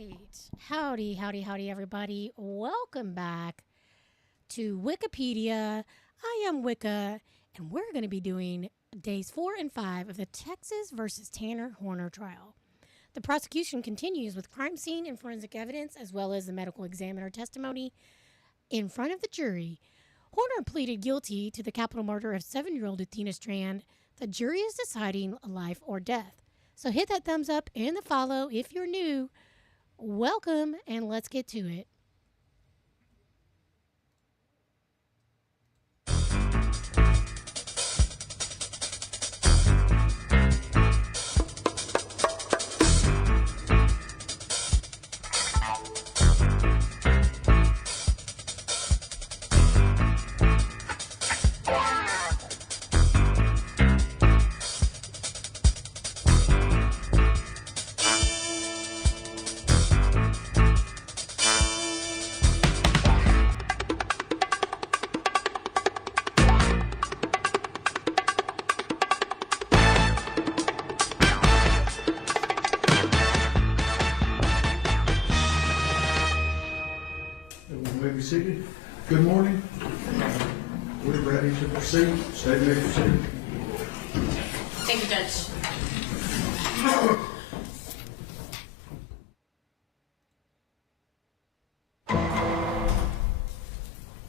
right. Howdy, howdy, howdy, everybody. Welcome back to Wikipedia. I am Wicca, and we're going to be doing days 4 and 5 of the Texas versus Tanner Horner trial. The prosecution continues with crime scene and forensic evidence, as well as the medical examiner testimony in front of the jury. Horner pleaded guilty to the capital murder of 7-year-old Athena Strand. The jury is deciding life or death. So hit that thumbs up and the follow if you're new. Welcome, and let's get to it. Good morning. We're ready to proceed. State may proceed. Thank you, Judge.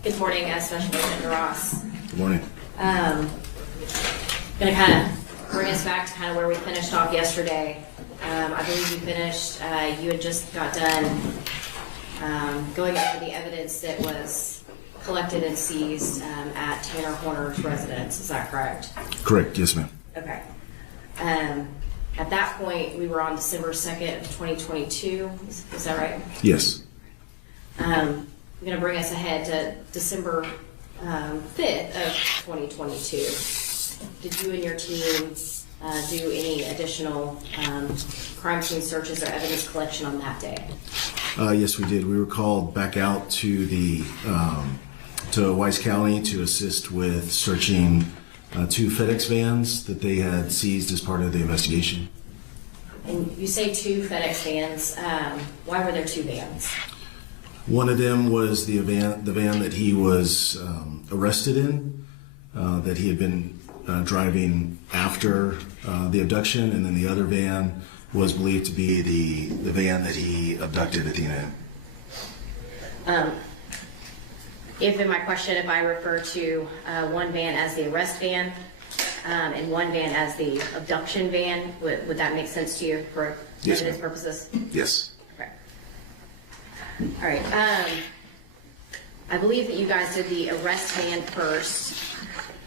Good morning, Special Agent Ross. Good morning. Going to kind of bring us back to kind of where we finished off yesterday. I believe you finished, you had just got done going over the evidence that was collected and seized at Tanner Horner's residence. Is that correct? Correct. Yes, ma'am. Okay. At that point, we were on December 2nd of 2022. Is that right? Yes. I'm going to bring us ahead to December 5th of 2022. Did you and your team do any additional crime scene searches or evidence collection on that day? Yes, we did. We were called back out to the to Weiss County to assist with searching 2 FedEx vans that they had seized as part of the investigation. And you say 2 FedEx vans. Why were there 2 vans? One of them was the van that he was arrested in, that he had been driving after the abduction, and then the other van was believed to be the van that he abducted Athena in. If in my question, if I refer to one van as the arrest van and one van as the abduction van, would that make sense to you for evidence purposes? Yes. Okay. All right. I believe that you guys did the arrest van first.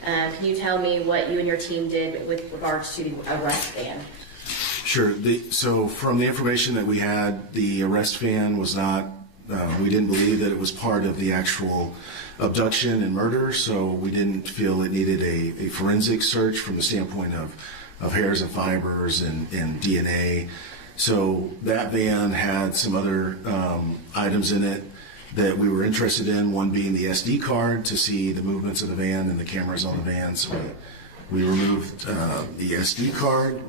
Can you tell me what you and your team did with regards to the arrest van? Sure. So from the information that we had, the arrest van was not, we didn't believe that it was part of the actual abduction and murder, so we didn't feel it needed a forensic search from the standpoint of hairs and fibers and DNA. So that van had some other items in it that we were interested in, one being the SD card to see the movements of the van and the cameras on the van. So we removed the SD card.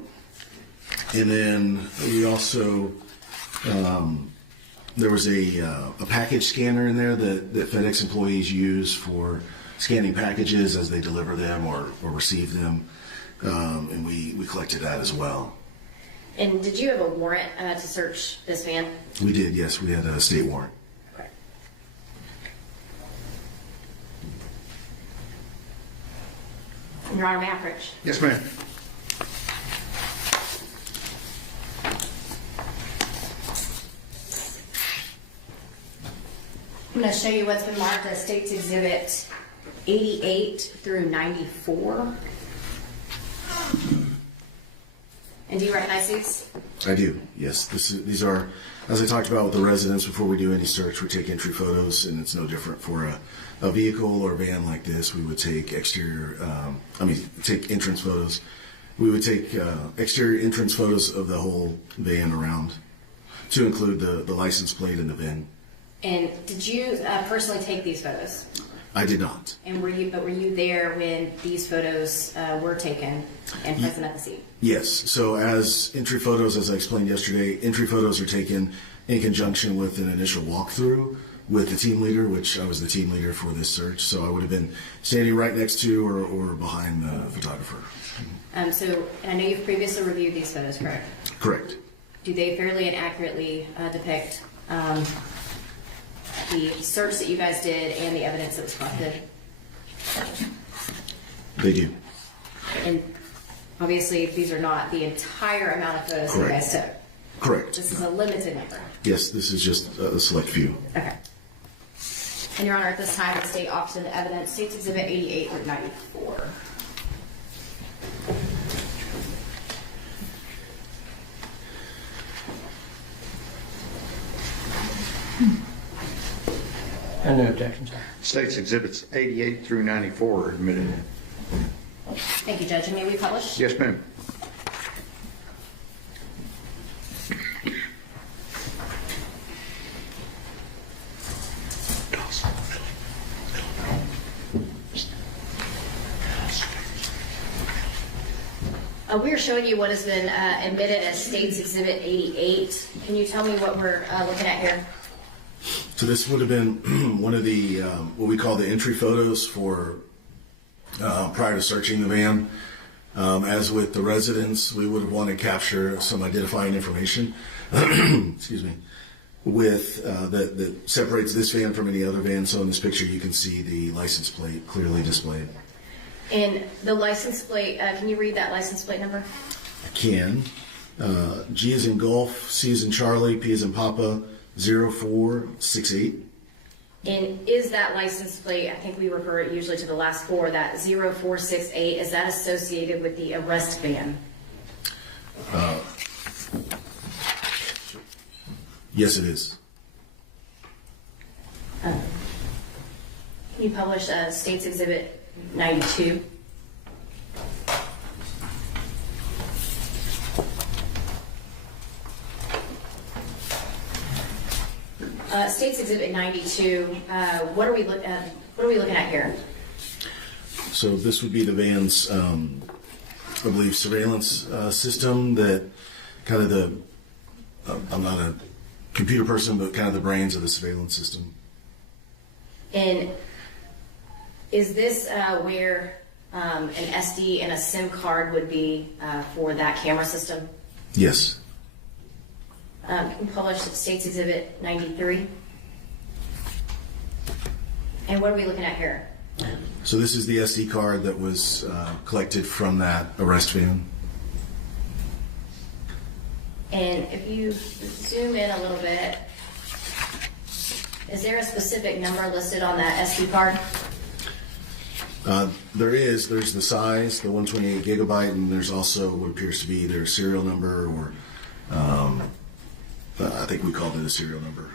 And then we also, there was a package scanner in there that FedEx employees use for scanning packages as they deliver them or receive them. And we collected that as well. And did you have a warrant to search this van? We did, yes. We had a state warrant. Okay. Your Honor, may I approach? Yes, ma'am. I'm going to show you what's been marked as State's Exhibit 88 through 94. And do you recognize these? I do, yes. These are, as I talked about with the residents, before we do any search, we take entry photos, and it's no different for a vehicle or a van like this. We would take take entrance photos. We would take exterior entrance photos of the whole van around to include the license plate and the VIN. And did you personally take these photos? I did not. And were you there when these photos were taken and present at the scene? Yes. So as entry photos, as I explained yesterday, entry photos are taken in conjunction with an initial walkthrough with the team leader, which I was the team leader for this search. So I would have been standing right next to or behind the photographer. So I know you've previously reviewed these photos, correct? Correct. Do they fairly and accurately depict the search that you guys did and the evidence that was collected? They do. And obviously, these are not the entire amount of photos that you guys took. Correct. This is a limited number. Yes, this is just a select few. Okay. And Your Honor, at this time, the state opted the evidence, State's Exhibit 88 through 94. And no objections. State's Exhibits 88 through 94 are admitted. Thank you, Judge. And may we publish? Yes, ma'am. We are showing you what has been admitted as State's Exhibit 88. Can you tell me what we're looking at here? So this would have been one of the, what we call the entry photos for prior to searching the van. As with the residents, we would have wanted to capture some identifying information, excuse me, with that separates this van from any other van. So in this picture, you can see the license plate clearly displayed. And the license plate, can you read that license plate number? I can. G is in Golf, C is in Charlie, P is in Papa, 0468. And is that license plate, I think we refer it usually to the last four, that 0468, is that associated with the arrest van? Yes, it is. Can you publish State's Exhibit 92? State's Exhibit 92. What are we looking at here? So this would be the van's, I believe, surveillance system that kind of the, I'm not a computer person, but kind of the brains of the surveillance system. And is this where an SD and a SIM card would be for that camera system? Yes. Can you publish State's Exhibit 93? And what are we looking at here? So this is the SD card that was collected from that arrest van. And if you zoom in a little bit, is there a specific number listed on that SD card? There's the size, the 128 gigabyte, and there's also what appears to be either a serial number or I think we called it a serial number.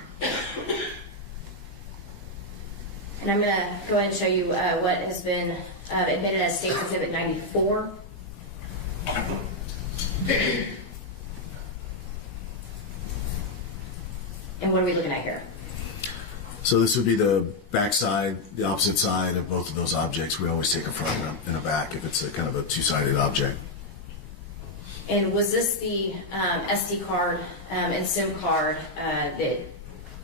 And I'm going to go ahead and show you what has been admitted as State Exhibit 94. And what are we looking at here? So this would be the back side, the opposite side of both of those objects. We always take a front and a back if it's a kind of a two-sided object. And was this the SD card and SIM card that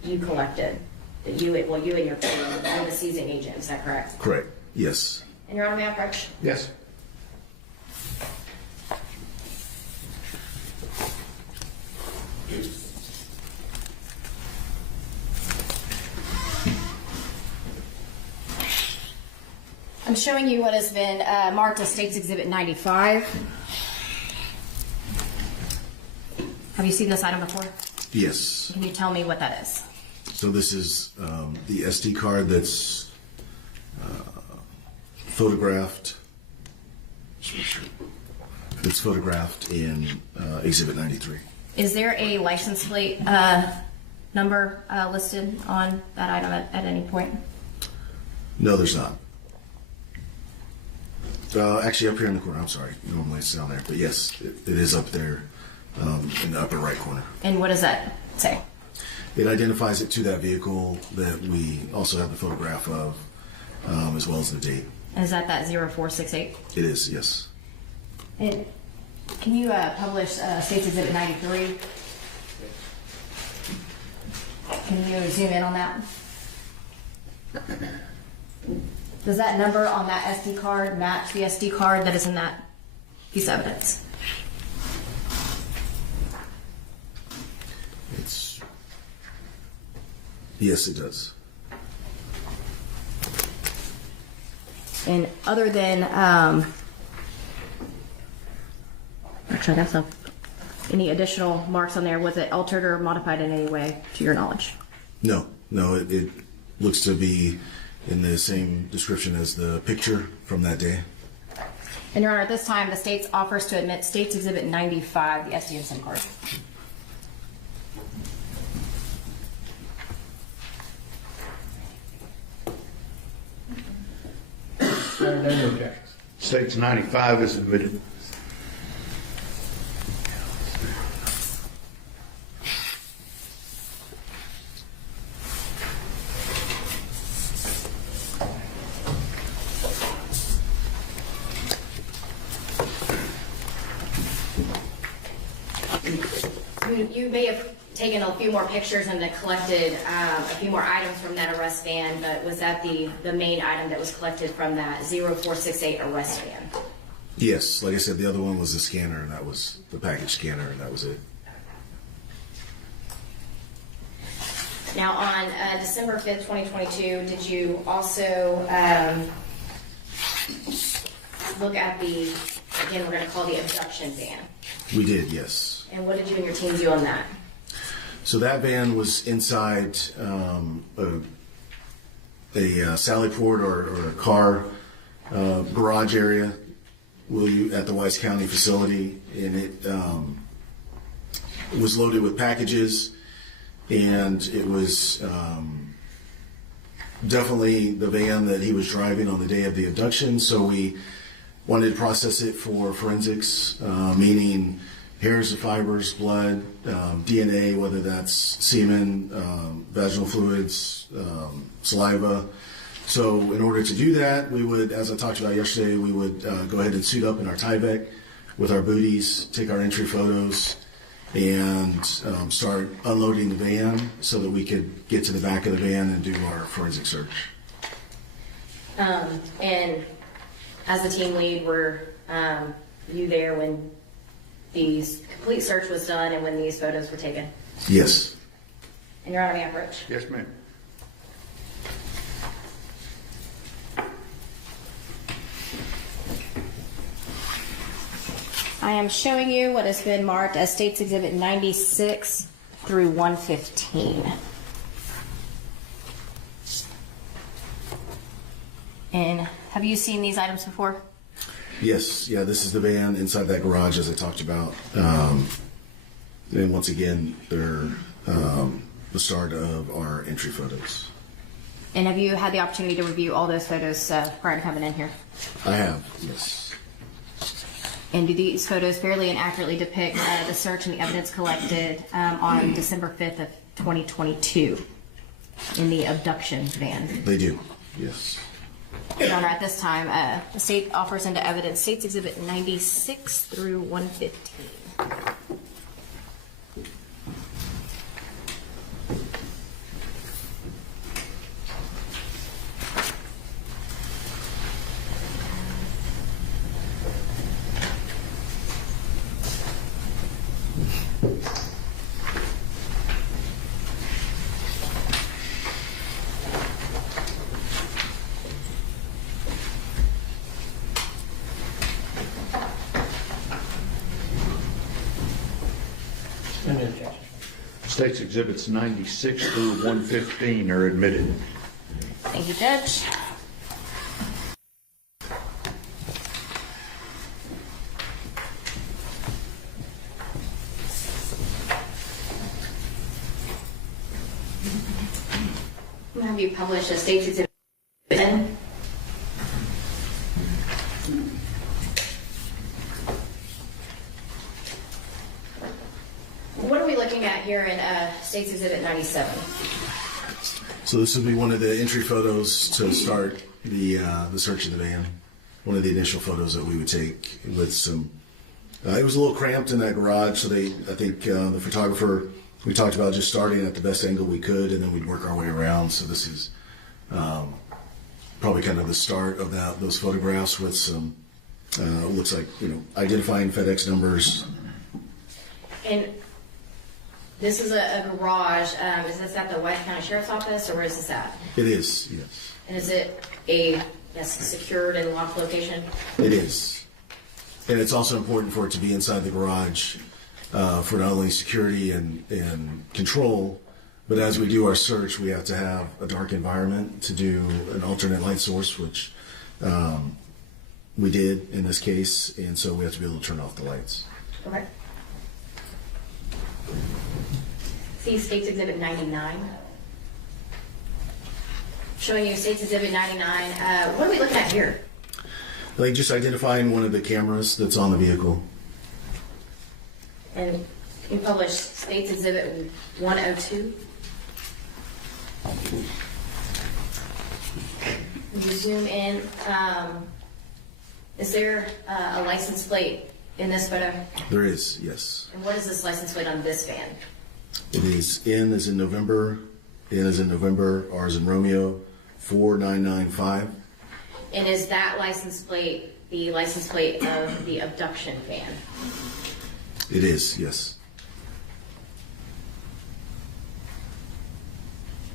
you collected? That you and your team, the seizing agent, is that correct? Correct. Yes. And Your Honor, may I approach? Yes. I'm showing you what has been marked as State's Exhibit 95. Have you seen this item before? Yes. Can you tell me what that is? So this is the SD card that's photographed. It's photographed in Exhibit 93. Is there a license plate number listed on that item at any point? No, there's not. Actually, up here in the corner. I'm sorry. Normally it's down there, but yes, it is up there in the upper right corner. And what does that say? It identifies it to that vehicle that we also have the photograph of. as well as the date. And is that 0468? It is, yes. And can you publish State's Exhibit 93? Can you zoom in on that? Does that number on that SD card match the SD card that is in that piece of evidence? Yes, it does. And other than, actually, that's not any additional marks on there. Was it altered or modified in any way, to your knowledge? No, it looks to be in the same description as the picture from that day. And Your Honor, at this time, the state offers to admit State's Exhibit 95, the SD and SIM card. There are no objections. State's 95 is admitted. You may have taken a few more pictures and then collected a few more items from that arrest van, but was that the main item that was collected from that 0468 arrest van? Yes, like I said, the other one was the scanner, and that was the package scanner, and that was it. Now, on December 5th, 2022, did you also look at the, again, we're going to call the abduction van? We did, yes. And what did you and your team do on that? So that van was inside a sally port or a car garage area at the Weiss County facility, and it was loaded with packages, and it was definitely the van that he was driving on the day of the abduction. So we wanted to process it for forensics, meaning hairs and fibers, blood, DNA, whether that's semen, vaginal fluids, saliva. So in order to do that, we would, as I talked about yesterday, we would go ahead and suit up in our Tyvek with our booties, take our entry photos, and start unloading the van so that we could get to the back of the van and do our forensic search. And as the team lead, were you there when the complete search was done and when these photos were taken? Yes. And Your Honor, may I approach? Yes, ma'am. I am showing you what has been marked as State's Exhibit 96 through 115. And have you seen these items before? Yes, yeah, this is the van inside that garage as I talked about. And once again, they're the start of our entry photos. And have you had the opportunity to review all those photos prior to coming in here? I have, yes. And do these photos fairly and accurately depict the search and the evidence collected on December 5th of 2022 in the abduction van? They do, yes. Your Honor, at this time, the state offers into evidence State's Exhibit 96 through 115. No objections. State's Exhibits 96 through 115 are admitted. Thank you, Judge. I'm going to have you publish a State's Exhibit 10. What are we looking at here in State's Exhibit 97? So this would be one of the entry photos to start the search of the van. One of the initial photos that we would take with some. It was a little cramped in that garage, so I think the photographer, we talked about just starting at the best angle we could, and then we'd work our way around. So this is probably kind of the start of those photographs with some. Looks like identifying FedEx numbers. And this is a garage. Is this at the White County Sheriff's Office, or where is this at? It is, yes. And is it a secured and locked location? It is. And it's also important for it to be inside the garage for not only security and control, but as we do our search, we have to have a dark environment to do an alternate light source, which we did in this case, and so we have to be able to turn off the lights. Okay. See State's Exhibit 99. Showing you State's Exhibit 99. What are we looking at here? Like just identifying one of the cameras that's on the vehicle. And you published State's Exhibit 102. You zoom in. Is there a license plate in this photo? There is, yes. And what is this license plate on this van? It is N as in November, N as in November, R as in Romeo, 4995. And is that license plate the license plate of the abduction van? It is, yes.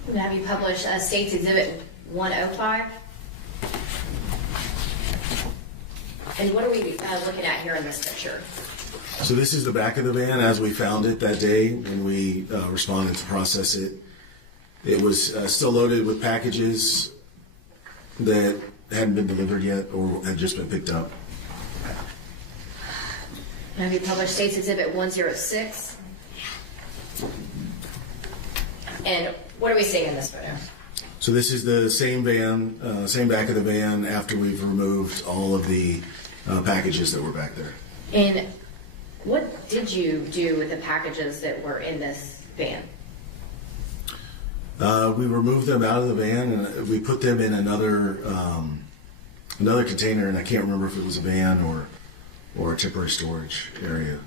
And have you published State's Exhibit 105? And what are we looking at here in this picture? So this is the back of the van as we found it that day when we responded to process it. It was still loaded with packages that hadn't been delivered yet or had just been picked up. Have you published State's Exhibit 106? And what are we seeing in this photo? So this is the same van, same back of the van after we've removed all of the packages that were back there. And what did you do with the packages that were in this van? We removed them out of the van and we put them in another container, and I can't remember if it was a van or a temporary storage area.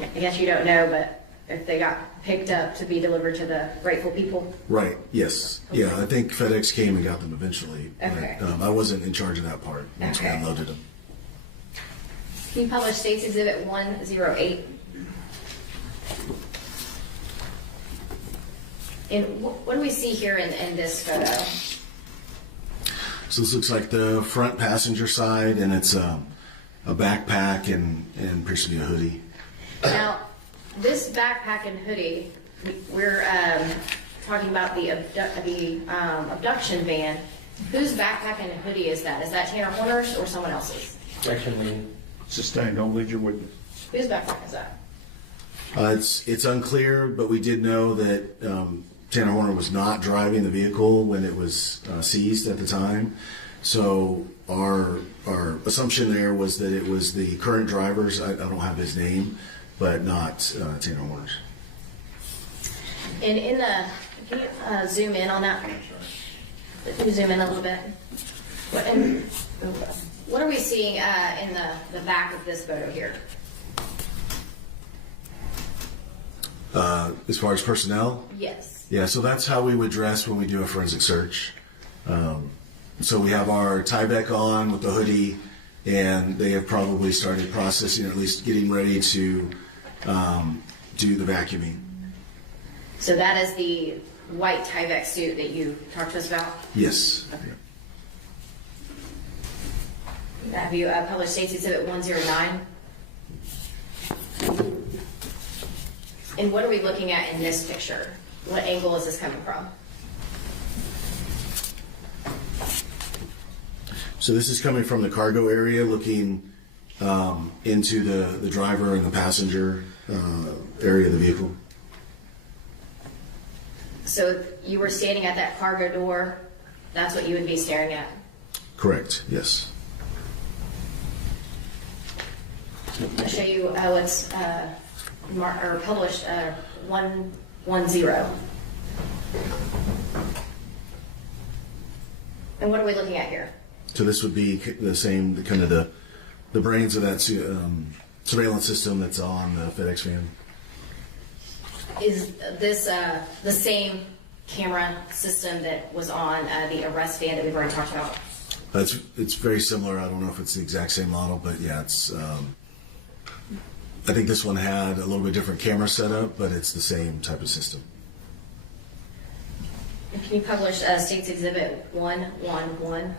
I guess you don't know, but if they got picked up to be delivered to the rightful people? Right, yes. Okay. Yeah, I think FedEx came and got them eventually. Okay. But, I wasn't in charge of that part once we Okay. unloaded them. Can you publish State's Exhibit 108? And what do we see here in this photo? So this looks like the front passenger side, and it's a backpack and appears to be a hoodie. Now, this backpack and hoodie, we're talking about the abduction van. Whose backpack and hoodie is that? Is that Tanner Horner's or someone else's? Objection, Lynn. Sustained, don't lead your witness. Whose backpack is that? It's unclear, but we did know that Tanner Horner was not driving the vehicle when it was seized at the time. So our assumption there was that it was the current driver's. I don't have his name, but not Tanner Horner's. And can you zoom in on that? Can you zoom in a little bit? What are we seeing in the back of this photo here? As far as personnel? Yes. Yeah, so that's how we would dress when we do a forensic search. So we have our Tyvek on with the hoodie, and they have probably started processing, or at least getting ready to do the vacuuming. So that is the white Tyvek suit that you talked to us about? Yes. Have you published State's Exhibit 109? And what are we looking at in this picture? What angle is this coming from? So this is coming from the cargo area, looking into the driver and the passenger area of the vehicle. So you were standing at that cargo door. That's what you would be staring at. Correct, yes. I'll show you what's published 110. And what are we looking at here? So this would be the same, the brains of that surveillance system that's on the FedEx van. Is this the same camera system that was on the arrest van that we've already talked about? It's very similar. I don't know if it's the exact same model, but yeah, it's. I think this one had a little bit different camera setup, but it's the same type of system. And can you publish State's Exhibit 111?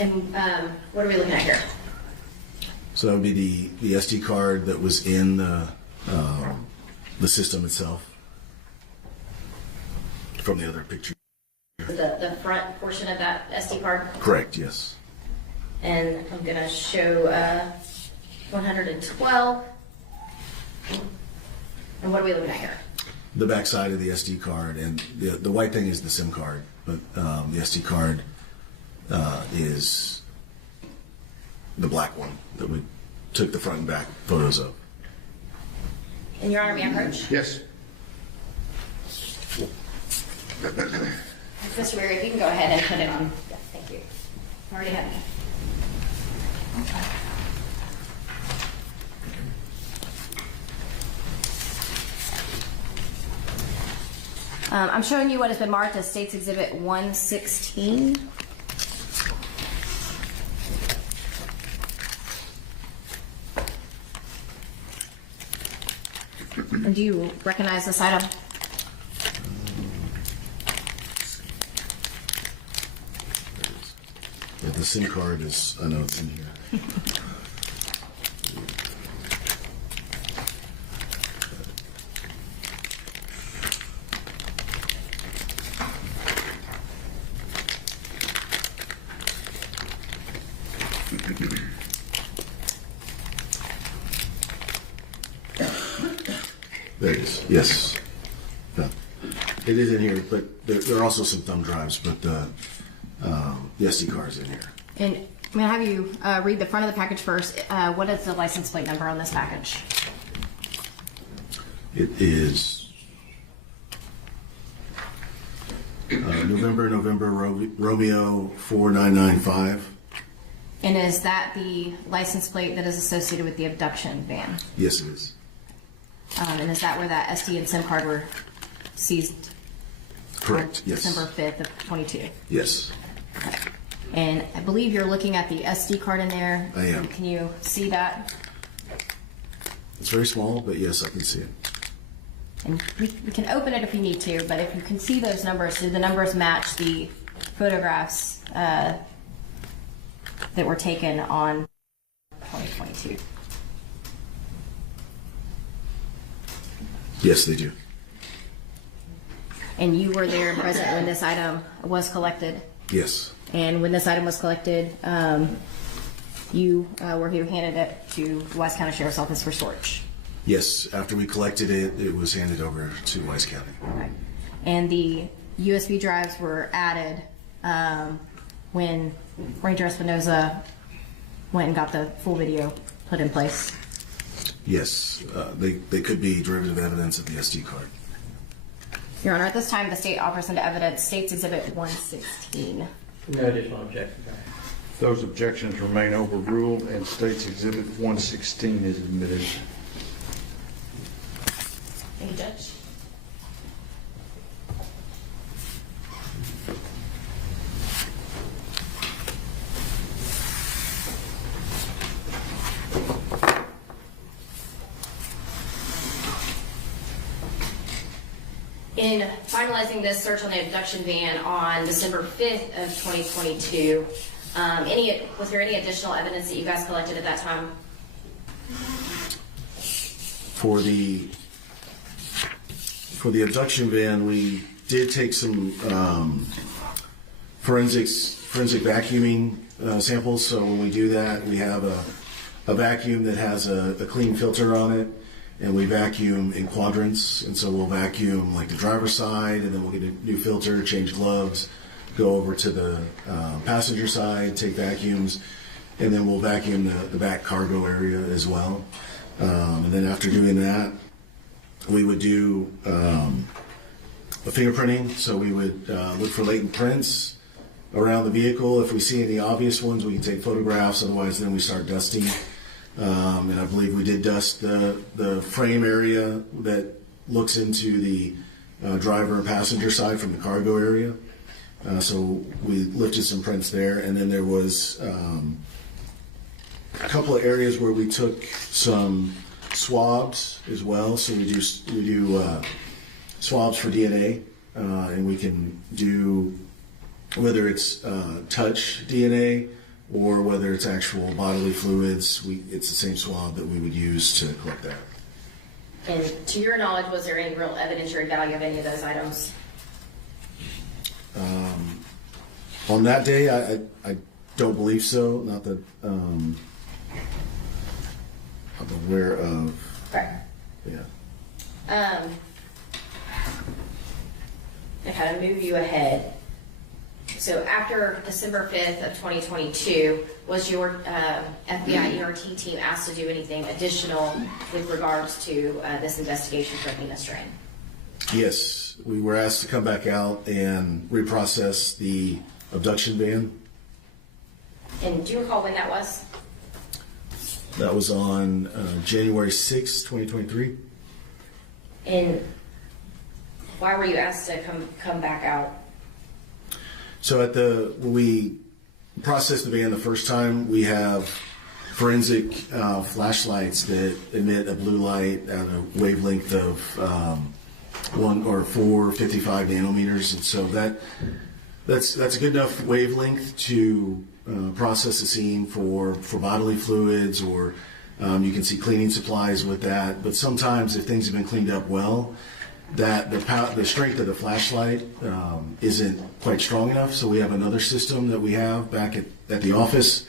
And what are we looking at here? So that would be the SD card that was in the system itself from the other picture. The front portion of that SD card? Correct, yes. And I'm going to show 112. And what are we looking at here? The back side of the SD card, and the white thing is the SIM card, but the SD card is the black one that we took the front and back photos of. And Your Honor, may I approach? Yes. Mr. Weir, if you can go ahead and put it on. Yeah, thank you. I already have it. I'm showing you what has been marked as State's Exhibit 116. And do you recognize this item? Yeah, the SIM card is, I know it's in here. There it is. Yes. Yeah. It is in here, but there are also some thumb drives, but the SD card is in here. And I'm going to have you read the front of the package first. What is the license plate number on this package? It is November Romeo 4995. And is that the license plate that is associated with the abduction van? Yes, it is. And is that where that SD and SIM card were seized? Correct. Yes. December 5th of 22. Yes. Okay. And I believe you're looking at the SD card in there. I am. Can you see that? It's very small, but yes, I can see it. And we can open it if you need to, but if you can see those numbers, do the numbers match the photographs that were taken on 2022? Yes, they do. And you were there present when this item was collected? Yes. And when this item was collected, you were here handed it to Wise County Sheriff's Office for storage? Yes. After we collected it, it was handed over to Wise County. Okay. And the USB drives were added when Ranger Espinoza went and got the full video put in place? Yes. They could be derivative evidence of the SD card. Your Honor, at this time, the state offers into evidence State's Exhibit 116. No additional objections. Those objections remain overruled and State's Exhibit 116 is admitted. Thank you, Judge. In finalizing this search on the abduction van on December 5th of 2022, was there any additional evidence that you guys collected at that time? For the abduction van, we did take some forensic vacuuming samples. So when we do that, we have a vacuum that has a clean filter on it, and we vacuum in quadrants. And so we'll vacuum like the driver's side, and then we'll get a new filter, change gloves, go over to the passenger side, take vacuums, and then we'll vacuum the back cargo area as well. And then after doing that, we would do a fingerprinting. So we would look for latent prints around the vehicle. If we see any obvious ones, we can take photographs. Otherwise, then we start dusting. And I believe we did dust the frame area that looks into the driver and passenger side from the cargo area. So we lifted some prints there. And then there was a couple of areas where we took some swabs as well. So we do swabs for DNA, and we can do whether it's touch DNA or whether it's actual bodily fluids. It's the same swab that we would use to collect that. And to your knowledge, was there any real evidentiary value of any of those items? On that day, I don't believe so. Not that I'm aware of. Right. Yeah. To kind of move you ahead. So after December 5th of 2022, was your FBI ERT team asked to do anything additional with regards to this investigation for Athena Strand? Yes, we were asked to come back out and reprocess the abduction van. And do you recall when that was? That was on January 6, 2023. And why were you asked to come back out? So when we processed the van the first time, we have forensic flashlights that emit a blue light at a wavelength of 455 nanometers, and so that's a good enough wavelength to process the scene for bodily fluids, or you can see cleaning supplies with that. But sometimes, if things have been cleaned up well, that the strength of the flashlight isn't quite strong enough. So we have another system that we have back at the office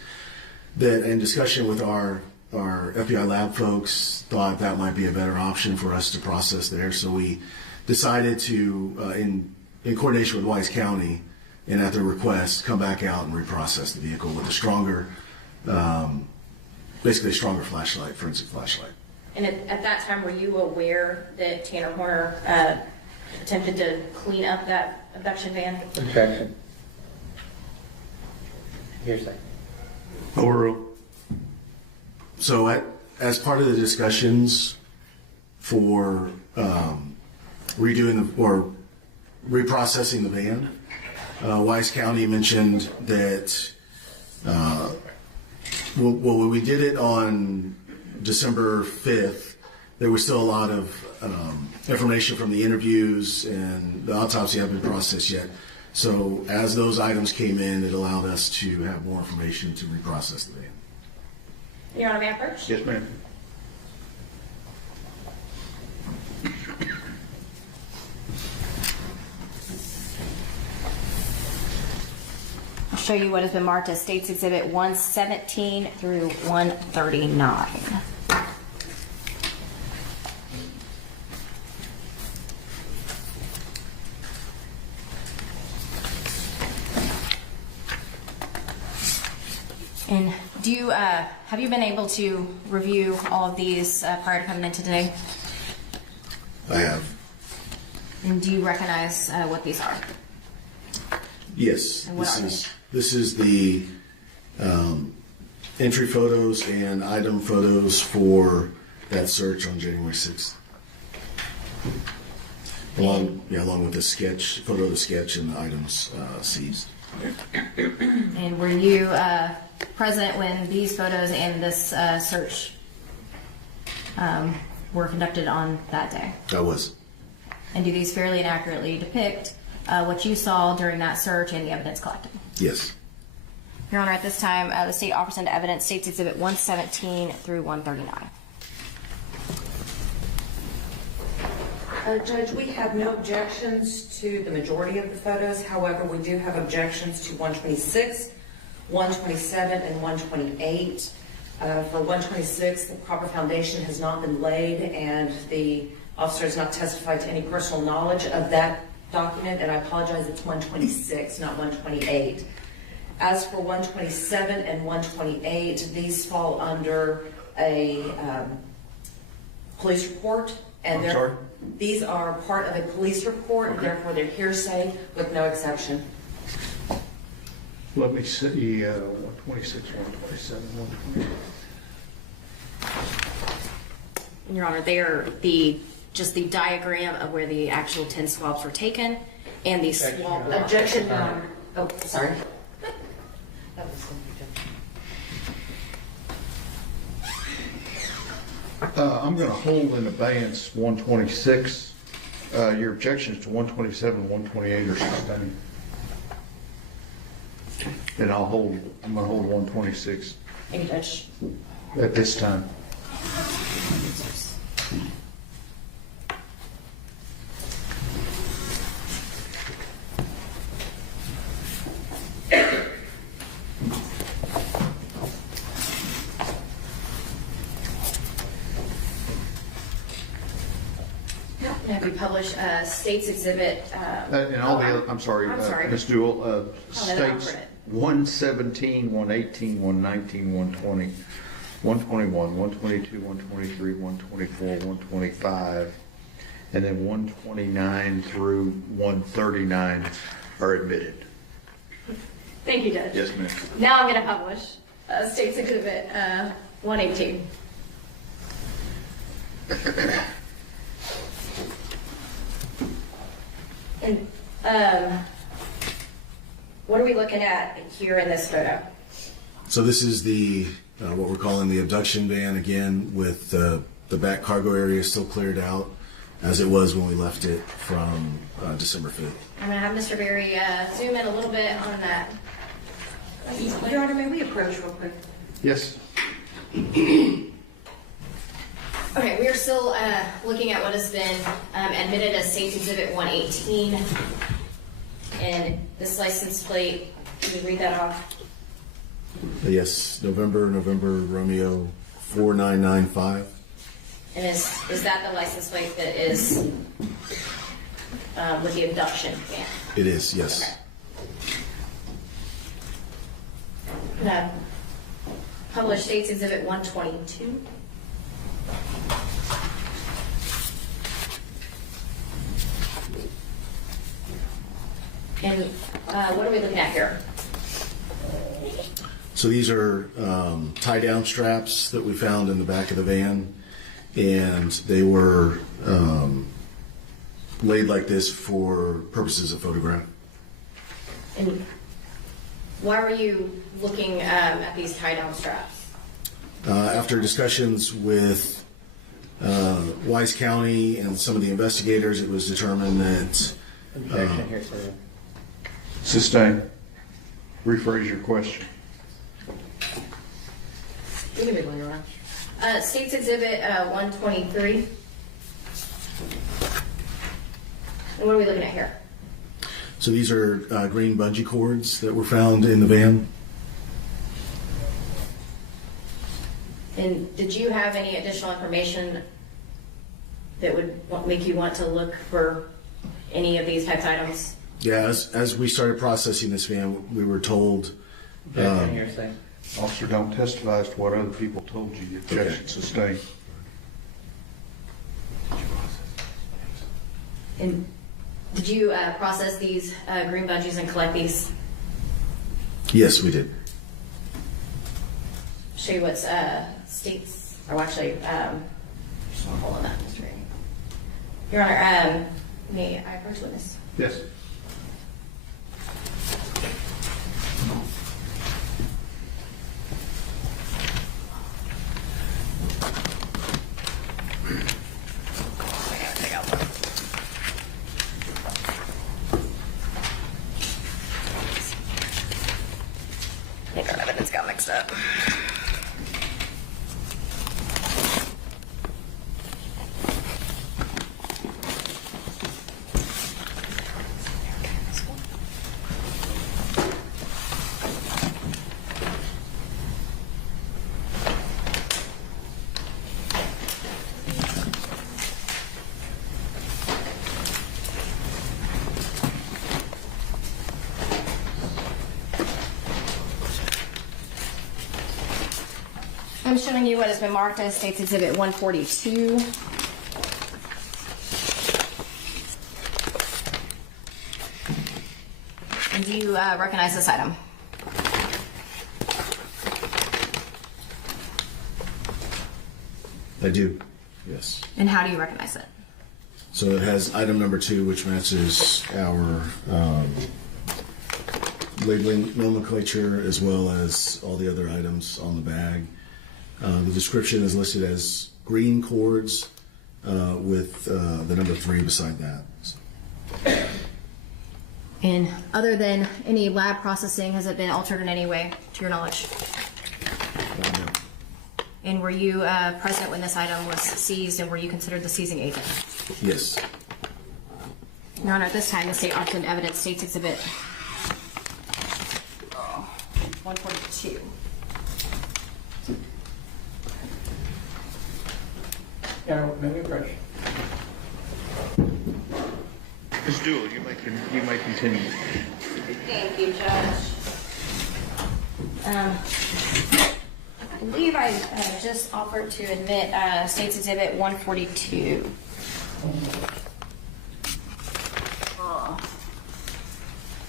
that, in discussion with our FBI lab folks, thought that might be a better option for us to process there. So we decided to, in coordination with Wise County and at their request, come back out and reprocess the vehicle with a stronger, basically a stronger flashlight, forensic flashlight. And at that time, were you aware that Tanner Horner attempted to clean up that abduction van? Objection. Hearsay. Overruled. So as part of the discussions for redoing or reprocessing the van, Wise County mentioned that when we did it on December 5th, there was still a lot of information from the interviews, and the autopsy hadn't been processed yet. So as those items came in, it allowed us to have more information to reprocess the van. Your Honor, may I approach? Yes, ma'am. I'll show you what has been marked as State's Exhibit 117 through 139. And have you been able to review all of these prior to coming in today? I have. And do you recognize what these are? Yes. And what are they? This is the entry photos and item photos for that search on January 6th. Along with the sketch, photo of the sketch and the items seized. And were you present when these photos and this search were conducted on that day? I was. And do these fairly and accurately depict what you saw during that search and the evidence collected? Yes. Your Honor, at this time, the state offers into evidence State's Exhibit 117 through 139. Judge, we have no objections to the majority of the photos. However, we do have objections to 126, 127, and 128. For 126, the proper foundation has not been laid, and the officer has not testified to any personal knowledge of that document, and I apologize, it's 126, not 128. As for 127 and 128, these fall under a police report, and I'm they're, sorry? these are part of a police report, and therefore they're hearsay with no exception. Let me see, 126, 127, 128. And Your Honor, they are just the diagram of where the actual 10 swabs were taken and the swab. Objection, Your Honor. Oh, sorry. I'm going to hold in abeyance 126. Your objections to 127, 128 are sustained. And I'm going to hold 126 Thank you, Judge. at this time. Have you published State's Exhibit? And all the other, I'm sorry, I'm sorry. Ms. Duell, no, I'll states print it. 117, 118, 119, 120, 121, 122, 123, 124, 125, and then 129 through 139 are admitted. Thank you, Judge. Yes, ma'am. Now I'm going to publish State's Exhibit 118. And what are we looking at here in this photo? So this is the what we're calling the abduction van, again, with the back cargo area still cleared out as it was when we left it from December 5th. I'm going to have Mr. Berry zoom in a little bit on that. Your Honor, may we approach real quick? Yes. Okay, we are still looking at what has been admitted as State's Exhibit 118. And this license plate, can you read that off? Yes, November, Romeo 4995. And is that the license plate that is with the abduction van? It is, yes. Okay. Now, published State's Exhibit 122. And what are we looking at here? So these are tie-down straps that we found in the back of the van, and they were laid like this for purposes of photograph. And why were you looking at these tie-down straps? After discussions with Wise County and some of the investigators, it was determined that Objection here, sir. Sustained. Rephrase your question. You can be going around. State's Exhibit 123. And what are we looking at here? so these are green bungee cords that were found in the van. And did you have any additional information that would make you want to look for any of these types of items? Yeah, as we started processing this van, we were told. Objection here, sir. Officer, don't testify as to what other people told you. Objection sustained. And did you process these green bungees and collect these? Yes, we did. Show you what's states, or actually, just want to hold on that, Mr. Ray. Your Honor, may I approach witness? Yes. I think our evidence got mixed up. I'm showing you what has been marked as State's Exhibit 142. you recognize this item? I do, yes. And how do you recognize it? So it has item number 2, which matches our labeling nomenclature as well as all the other items on the bag. The description is listed as green cords with the number 3 beside that. So. And other than any lab processing, has it been altered in any way, to your knowledge? No. And were you present when this item was seized, and were you considered the seizing agent? Yes. Your Honor, at this time, the state offered in evidence State's Exhibit 142. Yeah, maybe fresh. Ms. Dooley, you may continue. Thank you, Judge. I believe I just offered to admit State's Exhibit 142.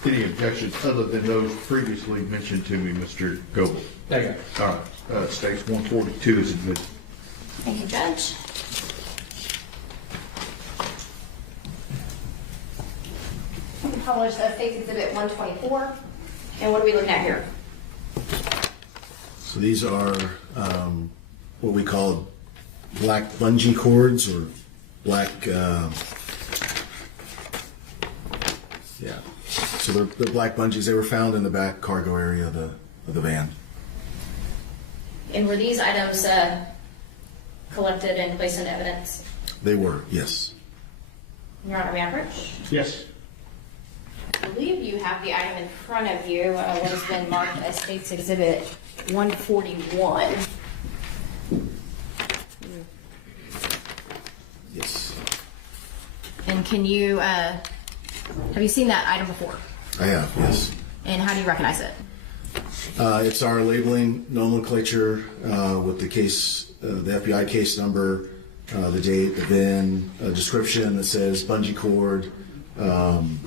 Any objections other than those previously mentioned to me, Mr. Goble? There you go. All right, States 142 is admitted. Thank you, Judge. Published State's Exhibit 124. And what are we looking at here? So these are what we call black bungee cords or black, yeah. So they're black bungees. They were found in the back cargo area of the van. And were these items collected and placed into evidence? They were, yes. Your Honor, may I approach? Yes. I believe you have the item in front of you, what has been marked as State's Exhibit 141. Yes. And can you, have you seen that item before? I have, yes. And how do you recognize it? It's our labeling nomenclature with the case, the FBI case number, the date, the VIN, a description that says bungee cord, one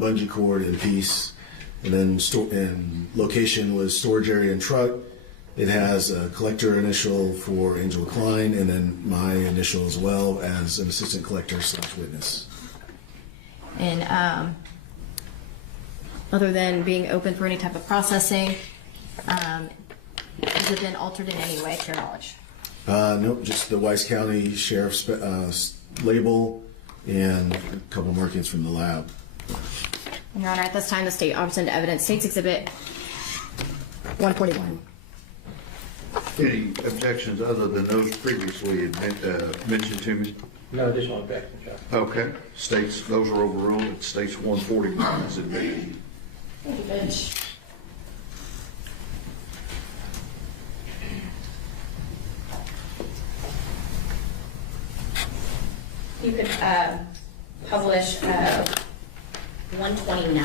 bungee cord in piece, and then and location was storage area and truck. It has a collector initial for Angela Klein, and then my initial as well as an assistant collector / witness. And other than being open for any type of processing, has it been altered in any way to your knowledge? Nope, just the Weiss County Sheriff's label and a couple markings from the lab. Your Honor, at this time, the state offers into evidence State's Exhibit 141. Any objections other than those previously mentioned to me? No additional objections, Judge. Okay. States, those are overruled. It states 141 is admitted. Thank you, Judge. You could publish 129.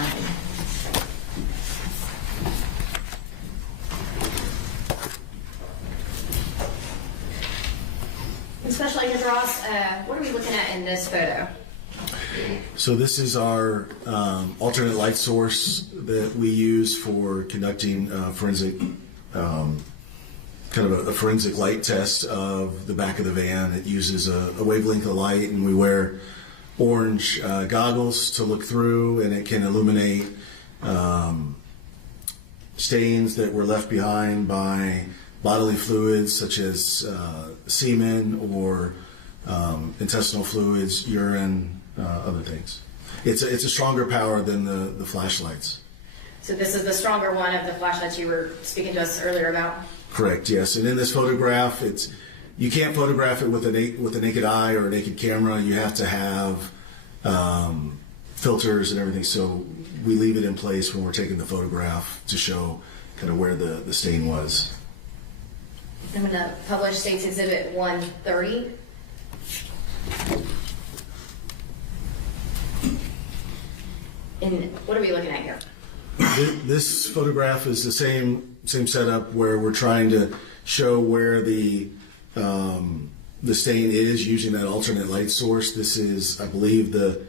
And Special Agent Ross, what are we looking at in this photo? So this is our alternate light source that we use for conducting forensic, kind of a forensic light test of the back of the van. It uses a wavelength of light, and we wear orange goggles to look through, and it can illuminate stains that were left behind by bodily fluids such as semen or intestinal fluids, urine, other things. It's a stronger power than the flashlights. So this is the stronger one of the flashlights you were speaking to us earlier about? Correct, yes. And in this photograph, you can't photograph it with a naked eye or a naked camera. You have to have filters and everything. So we leave it in place when we're taking the photograph to show kind of where the stain was. I'm going to publish State's Exhibit 130. And what are we looking at here? This photograph is the same setup where we're trying to show where the stain is using that alternate light source. This is, I believe, the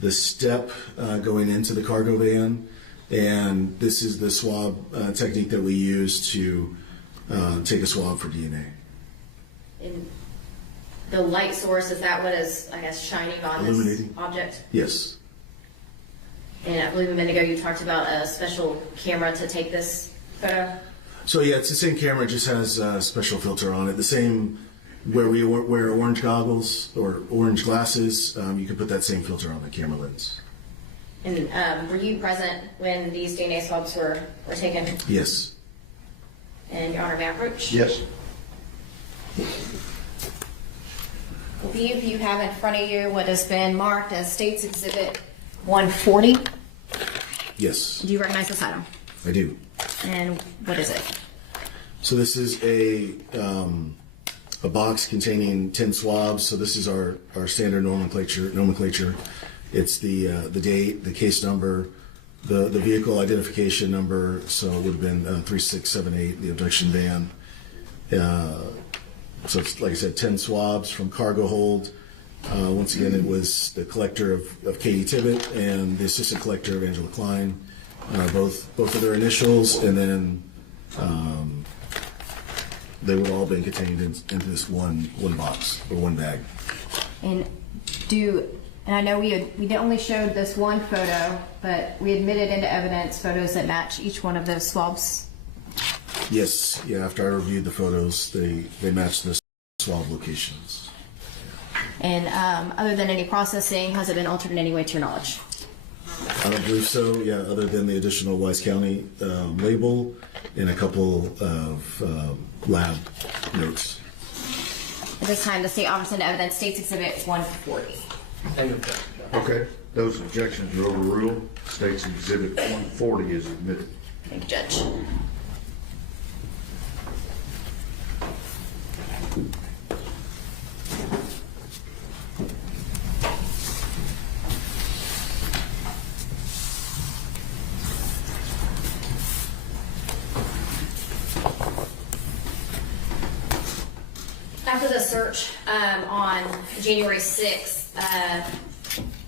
the step going into the cargo van, and this is the swab technique that we use to take a swab for DNA. And the light source, is that what is, I guess, shining on this Illuminating. object? Yes. And I believe a minute ago you talked about a special camera to take this photo. So yeah, it's the same camera, it just has a special filter on it. The same where we wear orange goggles or orange glasses, you can put that same filter on the camera lens. And were you present when these DNA swabs were taken? Yes. And Your Honor, may I approach? Yes. Will you, if you have in front of you what has been marked as State's Exhibit 140? Yes, Do you recognize this item? I do. And what is it? So this is a box containing 10 swabs. So this is our standard nomenclature. It's the date, the case number, the vehicle identification number. So it would have been 3678, the abduction van. So it's, like I said, 10 swabs from cargo hold. Once again, it was the collector of Katie Tibbett and the assistant collector of Angela Klein. Both of their initials, and then they would all been contained into this one box or one bag. And I know we only showed this one photo, but we admitted into evidence photos that match each one of those swabs. Yes, yeah. After I reviewed the photos, they matched the swab locations. And other than any processing, has it been altered in any way to your knowledge? I don't believe so. Yeah, other than the additional Wise County label and a couple of lab notes. At this time, the state offers into evidence State's Exhibit 140. Same objection, Judge. Okay, those objections are overruled. State's Exhibit 140 is admitted. Thank you, Judge. After the search on January 6th,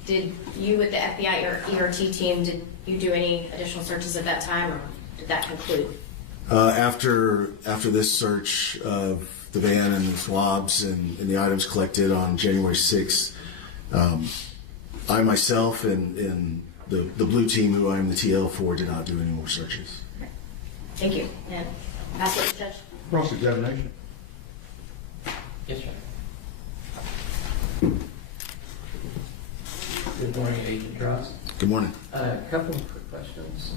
did you with the FBI or ERT team, did you do any additional searches at that time, or did that conclude? After this search of the van and the swabs and the items collected on January 6th, I myself and the blue team, who I am the TL for, did not do any more searches. Thank you. And pass it to Judge. Cross-examination. Yes, sir. Good morning, Agent Ross. Good morning. A couple of quick questions.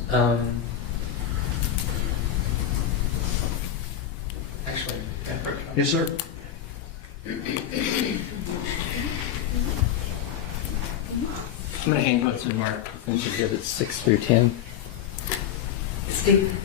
Actually, can I approach my- Yes, sir. I'm going to hand what's in Mark Finch Exhibits 6 through 10. Steve?